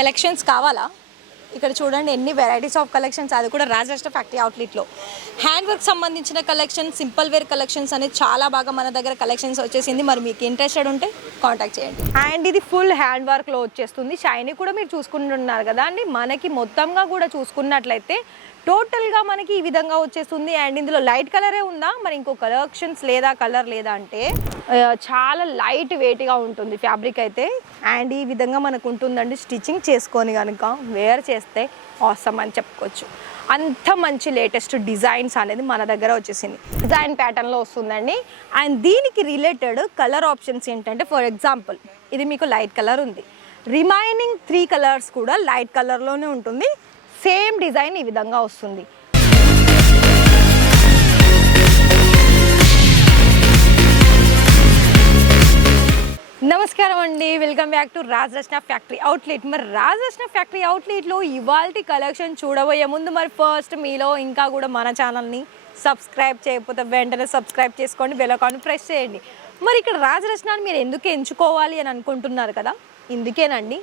Collections కావాలా? ఇక్కడ చూడండి ఎన్ని వెరైటీస్ ఆఫ్ కలెక్షన్స్, అది కూడా రాజలక్ష్మి ఫ్యాక్టరీ అవుట్లెట్లో. హ్యాండ్ వర్క్ సంబంధించిన కలెక్షన్, సింపుల్ వేర్ కలెక్షన్స్ అనేది చాలా బాగా మన దగ్గర కలెక్షన్స్ వచ్చేసింది. మరి మీకు ఇంట్రెస్టెడ్ ఉంటే కాంటాక్ట్ చేయండి. అండ్ ఇది ఫుల్ హ్యాండ్ వర్క్లో వచ్చేస్తుంది. షైనీ కూడా మీరు చూసుకుంటున్నారు కదా అండి. మనకి మొత్తంగా కూడా చూసుకున్నట్లయితే టోటల్గా మనకి ఈ విధంగా వచ్చేస్తుంది. అండ్ ఇందులో లైట్ కలరే ఉందా, మరి ఇంకో కలెక్షన్స్ లేదా, కలర్ లేదా అంటే చాలా లైట్ వెయిట్గా ఉంటుంది ఫ్యాబ్రిక్ అయితే. అండ్ ఈ విధంగా మనకు ఉంటుందండి. స్టిచ్చింగ్ చేసుకొని కనుక వేర్ చేస్తే ఆసమ్ అని చెప్పుకోవచ్చు. అంత మంచి లేటెస్ట్ డిజైన్స్ అనేది మన దగ్గర వచ్చేసింది. డిజైన్ ప్యాటర్న్లో వస్తుందండి. అండ్ దీనికి రిలేటెడ్ కలర్ ఆప్షన్స్ ఏంటంటే, ఫర్ ఎగ్జాంపుల్ ఇది మీకు లైట్ కలర్ ఉంది, రిమైనింగ్ 3 కలర్స్ కూడా లైట్ కలర్లోనే ఉంటుంది. సేమ్ డిజైన్ ఈ విధంగా వస్తుంది. నమస్కారం అండి, welcome back to Rajalakshmi factory outlet. మరి రాజలక్ష్మి ఫ్యాక్టరీ అవుట్లెట్లో ఇవాల్టి కలెక్షన్ చూడబోయే ముందు మరి ఫస్ట్ మీలో ఇంకా కూడా మన ఛానల్ని సబ్స్క్రైబ్ చేయకపోతే వెంటనే సబ్స్క్రైబ్ చేసుకోండి, బెల్ ఐకాన్ ప్రెస్ చేయండి. మరి ఇక్కడ రాజలక్ష్మిని మీరు ఎందుకు ఎంచుకోవాలి అని అనుకుంటున్నారు కదా, ఇందుకేనండి.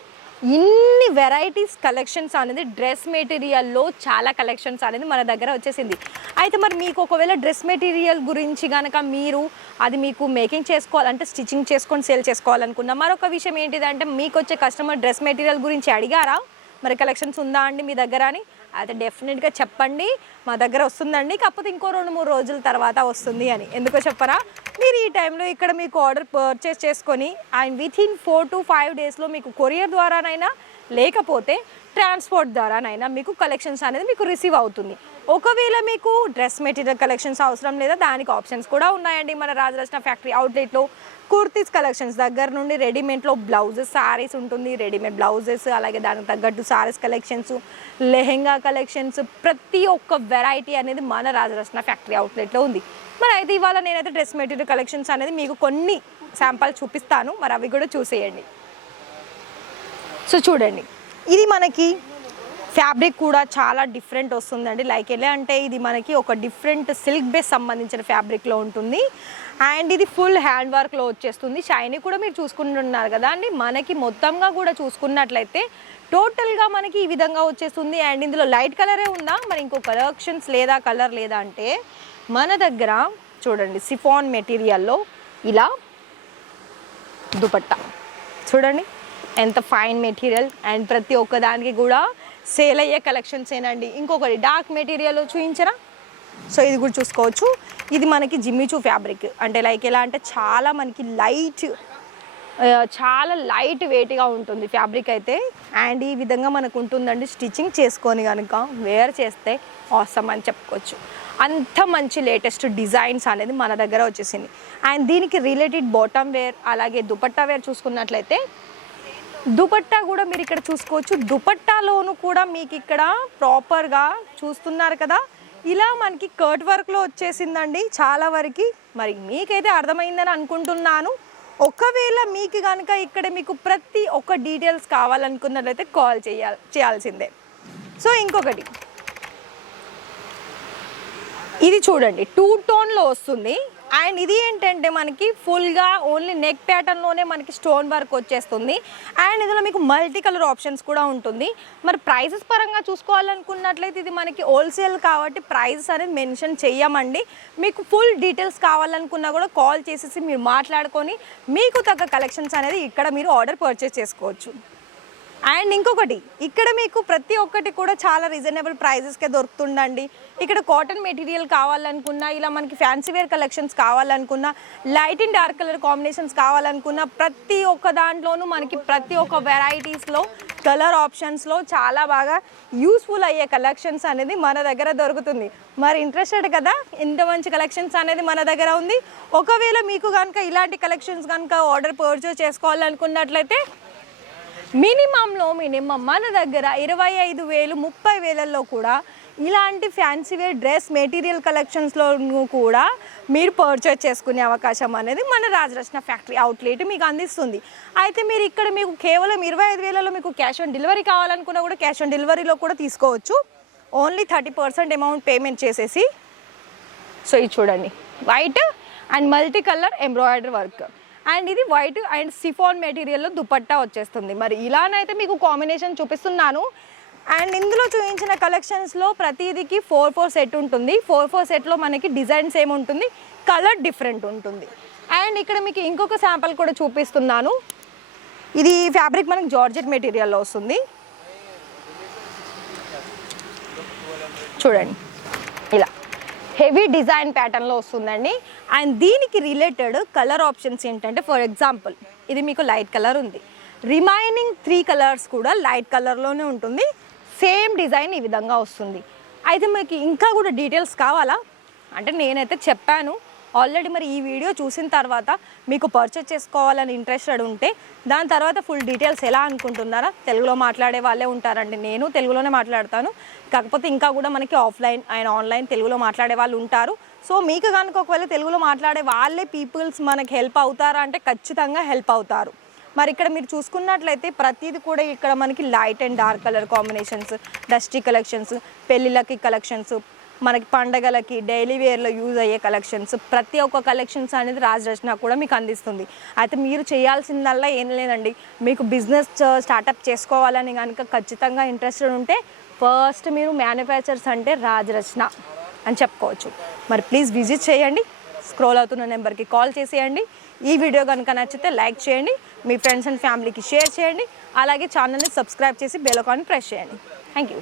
ఇన్ని వెరైటీస్ కలెక్షన్స్ అనేది డ్రెస్ మెటీరియల్లో చాలా కలెక్షన్స్ అనేది మన దగ్గర వచ్చేసింది. అయితే మరి మీకు ఒకవేళ డ్రెస్ మెటీరియల్ గురించి కనుక మీరు అది మీకు మేకింగ్ చేసుకోవాలంటే స్టిచ్చింగ్ చేసుకొని సేల్ చేసుకోవాలనుకున్నా, మరొక విషయం ఏంటిదంటే మీకు వచ్చే కస్టమర్ డ్రెస్ మెటీరియల్ గురించి అడిగారా మరి కలెక్షన్స్ ఉందా అండి మీ దగ్గర అని, అయితే డెఫినెట్గా చెప్పండి, మా దగ్గర వస్తుందండి, కాకపోతే ఇంకో 2-3 రోజుల తర్వాత వస్తుంది అని. ఎందుకో చెప్పరా, మీరు ఈ టైంలో ఇక్కడ మీకు ఆర్డర్ పర్చేస్ చేసుకొని అండ్ వితిన్ 4 to 5 డేస్లో మీకు కొరియర్ ద్వారానైనా లేకపోతే ట్రాన్స్పోర్ట్ ద్వారానైనా మీకు కలెక్షన్స్ అనేది మీకు రిసీవ్ అవుతుంది. ఒకవేళ మీకు డ్రెస్ మెటీరియల్ కలెక్షన్స్ అవసరం లేదా, దానికి ఆప్షన్స్ కూడా ఉన్నాయండి మన రాజలక్ష్మి ఫ్యాక్టరీ అవుట్లెట్లో. కుర్తీస్ కలెక్షన్స్ దగ్గర నుండి రెడీమేడ్లో బ్లౌజెస్, శారీస్ ఉంటుంది, రెడీమేడ్ బ్లౌజెస్, అలాగే దానికి తగ్గట్టు శారీస్ కలెక్షన్స్, లెహెంగా కలెక్షన్స్, ప్రతి ఒక్క వెరైటీ అనేది మన రాజలక్ష్మి ఫ్యాక్టరీ అవుట్లెట్లో ఉంది. మరి అయితే ఇవాళ నేనైతే డ్రెస్ మెటీరియల్ కలెక్షన్స్ అనేది మీకు కొన్ని శాంపుల్ చూపిస్తాను, మరి అవి కూడా చూసేయండి. సో చూడండి, ఇది మనకి ఫ్యాబ్రిక్ కూడా చాలా డిఫరెంట్ వస్తుందండి. లైక్ ఎలా అంటే ఇది మనకి ఒక డిఫరెంట్ సిల్క్ బేస్ సంబంధించిన ఫ్యాబ్రిక్లో ఉంటుంది. అండ్ ఇది ఫుల్ హ్యాండ్ వర్క్లో వచ్చేస్తుంది. షైనీ కూడా మీరు చూసుకుంటున్నారు కదా అండి. మనకి మొత్తంగా కూడా చూసుకున్నట్లయితే టోటల్గా మనకి ఈ విధంగా వచ్చేస్తుంది. అండ్ ఇందులో లైట్ కలరే ఉందా, మరి ఇంకో కలెక్షన్స్ లేదా, కలర్ లేదా అంటే మన దగ్గర చూడండి సిఫాన్ మెటీరియల్లో ఇలా దుపట్టా చూడండి ఎంత ఫైన్ మెటీరియల్. అండ్ ప్రతి ఒక్కదానికి కూడా సేల్ అయ్యే కలెక్షన్స్ ఏనండి. ఇంకొకటి డార్క్ మెటీరియల్ చూపించరా, సో ఇది కూడా చూసుకోవచ్చు. ఇది మనకి జిమ్మిచూ ఫ్యాబ్రిక్, అంటే లైక్ ఎలా అంటే చాలా మనకి చాలా లైట్ వెయిట్గా ఉంటుంది ఫ్యాబ్రిక్ అయితే. అండ్ ఈ విధంగా మనకు ఉంటుందండి. స్టిచ్చింగ్ చేసుకొని కనుక వేర్ చేస్తే ఆసమ్ అని చెప్పుకోవచ్చు. అంత మంచి లేటెస్ట్ డిజైన్స్ అనేది మన దగ్గర వచ్చేసింది. అండ్ దీనికి రిలేటెడ్ బాటమ్ వేర్ అలాగే దుపట్టా వేర్ చూసుకున్నట్లయితే దుపట్టా కూడా మీరు ఇక్కడ చూసుకోవచ్చు. దుపట్టాలోను కూడా మీకు ఇక్కడ ప్రాపర్గా చూస్తున్నారు కదా, ఇలా మనకి కర్ట్ వర్క్లో వచ్చేసిందండి చాలా వరకు. మరి మీకైతే అర్థమైందని అనుకుంటున్నాను. ఒకవేళ మీకు కనుక ఇక్కడ మీకు ప్రతి ఒక్క డీటెయిల్స్ కావాలనుకున్నట్లయితే కాల్ చేయాల్సిందే. సో ఇంకొకటి ఇది చూడండి 2 టోన్లో వస్తుంది. అండ్ ఇది ఏంటంటే మనకి ఫుల్గా ఓన్లీ నెక్ ప్యాటర్న్లోనే మనకి స్టోన్ వర్క్ వచ్చేస్తుంది. అండ్ ఇందులో మీకు మల్టీ కలర్ ఆప్షన్స్ కూడా ఉంటుంది. మరి ప్రైసెస్ పరంగా చూసుకోవాలనుకున్నట్లయితే ఇది మనకి హోల్సేల్ కాబట్టి ప్రైసెస్ అనేది మెన్షన్ చెయ్యమండి. మీకు ఫుల్ డీటెయిల్స్ కావాలనుకున్నా కూడా కాల్ చేసేసి మీరు మాట్లాడుకొని మీకు తగ్గ కలెక్షన్స్ అనేది ఇక్కడ మీరు ఆర్డర్ పర్చేస్ చేసుకోవచ్చు. అండ్ ఇంకొకటి ఇక్కడ మీకు ప్రతి ఒక్కటి కూడా చాలా రీజనబుల్ ప్రైజెస్కే దొరుకుతుందండి. ఇక్కడ కాటన్ మెటీరియల్ కావాలనుకున్నా, ఇలా మనకి ఫ్యాన్సీ వేర్ కలెక్షన్స్ కావాలనుకున్నా, light and dark colour combinations కావాలనుకున్నా, ప్రతి ఒక్క దాంట్లోనూ మనకి ప్రతి ఒక్క వెరైటీస్లో కలర్ ఆప్షన్స్లో చాలా బాగా యూస్ఫుల్ అయ్యే కలెక్షన్స్ అనేది మన దగ్గర దొరుకుతుంది. మరి ఇంట్రెస్టెడ్ కదా, ఎంత మంచి కలెక్షన్స్ అనేది మన దగ్గర ఉంది. ఒకవేళ మీకు కనుక ఇలాంటి కలెక్షన్స్ కనుక ఆర్డర్ పర్చేస్ చేసుకోవాలనుకున్నట్లయితే మినిమం మన దగ్గర 25,000 30,000లో కూడా ఇలాంటి ఫ్యాన్సీ వేర్ డ్రెస్ మెటీరియల్ కలెక్షన్స్లో కూడా మీరు పర్చేస్ చేసుకునే అవకాశం అనేది మన రాజలక్ష్మి ఫ్యాక్టరీ అవుట్లెట్ మీకు అందిస్తుంది. అయితే మీరు ఇక్కడ మీకు కేవలం 25,000లో మీకు క్యాష్ ఆన్ డెలివరీ కావాలనుకున్నా కూడా క్యాష్ ఆన్ డెలివరీలో కూడా తీసుకోవచ్చు. ఓన్లీ 30% అమౌంట్ పేమెంట్ చేసేసి. సో ఇది చూడండి white and multi colour embroidery work. And ఇది వైట్ అండ్ సిఫాన్ మెటీరియల్లో దుపట్టా వచ్చేస్తుంది. మరి ఇలానైతే మీకు కాంబినేషన్ చూపిస్తున్నాను. అండ్ ఇందులో చూపించిన కలెక్షన్స్లో ప్రతిదీకి 4-4 సెట్ ఉంటుంది. 4-4 సెట్లో మనకి డిజైన్ సేమ్ ఉంటుంది, కలర్ డిఫరెంట్ ఉంటుంది. అండ్ ఇక్కడ మీకు ఇంకొక శాంపుల్ కూడా చూపిస్తున్నాను. ఇది ఫ్యాబ్రిక్ మనకి జార్జెట్ మెటీరియల్లో వస్తుంది. చూడండి ఇలా హెవీ డిజైన్ ప్యాటర్న్లో వస్తుందండి. అండ్ దీనికి రిలేటెడ్ కలర్ ఆప్షన్స్ ఏంటంటే, ఫర్ ఎగ్జాంపుల్ ఇది మీకు లైట్ కలర్ ఉంది, రిమైనింగ్ 3 కలర్స్ కూడా లైట్ కలర్లోనే ఉంటుంది. సేమ్ డిజైన్ ఈ విధంగా వస్తుంది. అయితే మీకు ఇంకా కూడా డీటెయిల్స్ కావాలా అంటే నేనైతే చెప్పాను ఆల్రెడీ. మరి ఈ వీడియో చూసిన తర్వాత మీకు పర్చేస్ చేసుకోవాలని ఇంట్రెస్టెడ్ ఉంటే దాని తర్వాత ఫుల్ డీటెయిల్స్ ఎలా అనుకుంటున్నారా, తెలుగులో మాట్లాడే వాళ్ళే ఉంటారండి. నేను తెలుగులోనే మాట్లాడతాను, కాకపోతే ఇంకా కూడా మనకి ఆఫ్లైన్ అండ్ ఆన్లైన్ తెలుగులో మాట్లాడే వాళ్ళు ఉంటారు. సో మీకు కనుక ఒకవేళ తెలుగులో మాట్లాడే వాళ్ళే పీపుల్స్ మనకి హెల్ప్ అవుతారా అంటే ఖచ్చితంగా హెల్ప్ అవుతారు. మరి ఇక్కడ మీరు చూసుకున్నట్లయితే ప్రతిదీ కూడా ఇక్కడ మనకి light and dark colour combinations, dusty collections, పెళ్ళిళ్ళకి కలెక్షన్స్, మనకి పండగలకి డైలీ వేర్లో యూజ్ అయ్యే కలెక్షన్స్, ప్రతి ఒక్క కలెక్షన్స్ అనేది రాజరచన కూడా మీకు అందిస్తుంది. అయితే మీరు చేయాల్సిందల్లా ఏం లేదండి, మీకు బిజినెస్ స్టార్టప్ చేసుకోవాలని కనుక ఖచ్చితంగా ఇంట్రెస్టెడ్ ఉంటే ఫస్ట్ మీరు మ్యానుఫ్యాక్చర్స్ అంటే రాజరచన అని చెప్పుకోవచ్చు. మరి ప్లీజ్ విజిట్ చేయండి, స్క్రోల్ అవుతున్న నెంబర్కి కాల్ చేసేయండి. ఈ వీడియో కనుక నచ్చితే లైక్ చేయండి, మీ ఫ్రెండ్స్ అండ్ ఫ్యామిలీకి షేర్ చేయండి, అలాగే ఛానల్ని సబ్స్క్రైబ్ చేసి బెల్ ఐకాన్ ప్రెస్ చేయండి. Thank you.